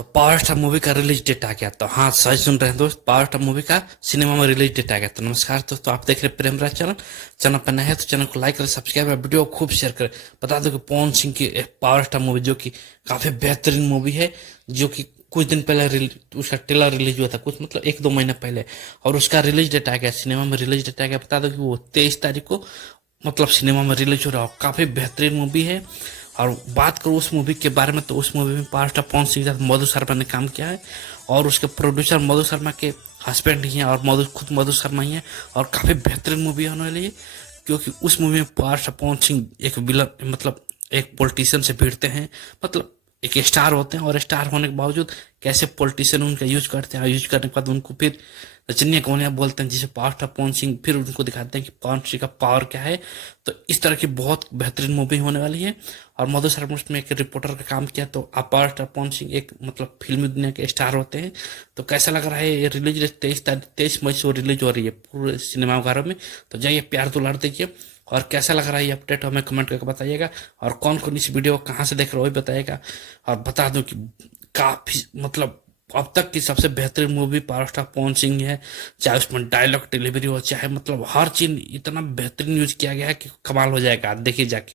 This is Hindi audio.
तो पावर स्टार मूवी का रिलीज डेट आ गया। तो हाँ, सही सुन रहे हैं दोस्त, पावर स्टार मूवी का सिनेमा में रिलीज डेट आ गया। तो नमस्कार दोस्तों, आप देख रहे हैं प्रेमराज चैनल। चैनल पर नए हैं तो चैनल को लाइक करें, सब्सक्राइब करें, वीडियो को खूब शेयर करें। बता दो कि पवन सिंह की पावर स्टार मूवी जो कि काफी बेहतरीन मूवी है, जो कि कुछ दिन पहले उसका ट्रेलर रिलीज हुआ था, कुछ मतलब 1-2 महीने पहले, और उसका रिलीज डेट आ गया, सिनेमा में रिलीज डेट आ गया। बता दो कि वो 23 तारीख को मतलब सिनेमा में रिलीज हो रहा है। काफी बेहतरीन मूवी है। और बात करूँ उस मूवी के बारे में, तो उस मूवी में पावर स्टार पवन सिंह के साथ मधु शर्मा ने काम किया है, और उसके प्रोड्यूसर मधु शर्मा के हस्बैंड ही हैं, और खुद मधु शर्मा ही हैं। और काफी बेहतरीन मूवी होने वाली है, क्योंकि उस मूवी में पावर स्टार पवन सिंह एक विलन मतलब एक पॉलिटिशियन से भिड़ते हैं, मतलब एक स्टार होते हैं, और स्टार होने के बावजूद कैसे पॉलिटिशियन उनका यूज करते हैं, और यूज करने के बाद उनको फिर रजनीय कौनिया बोलते हैं, जिसे पावर स्टार पवन सिंह फिर उनको दिखाते हैं कि पवन सिंह का पावर क्या है। तो इस तरह की बहुत बेहतरीन मूवी होने वाली है। और मधु शर्मा उसमें एक रिपोर्टर का काम किया। तो आप पावर स्टार पवन सिंह एक मतलब फिल्मी दुनिया के स्टार होते हैं। तो कैसा लग रहा है ये रिलीज? 23 मई से रिलीज हो रही है पूरे सिनेमाघरों में। तो जाइए प्यार दुलार दीजिए। और कैसा लग रहा है ये अपडेट हमें कमेंट करके बताइएगा। और कौन कौन इस वीडियो को कहाँ से देख रहे हो वो भी बताइएगा। और बता दूं कि काफी मतलब अब तक की सबसे बेहतरीन movie power star Pawan Singh है। चाहे उसमें डायलॉग डिलीवरी हो, चाहे मतलब हर चीज इतना बेहतरीन यूज किया गया है कि कमाल हो जाएगा, देखिए जाके।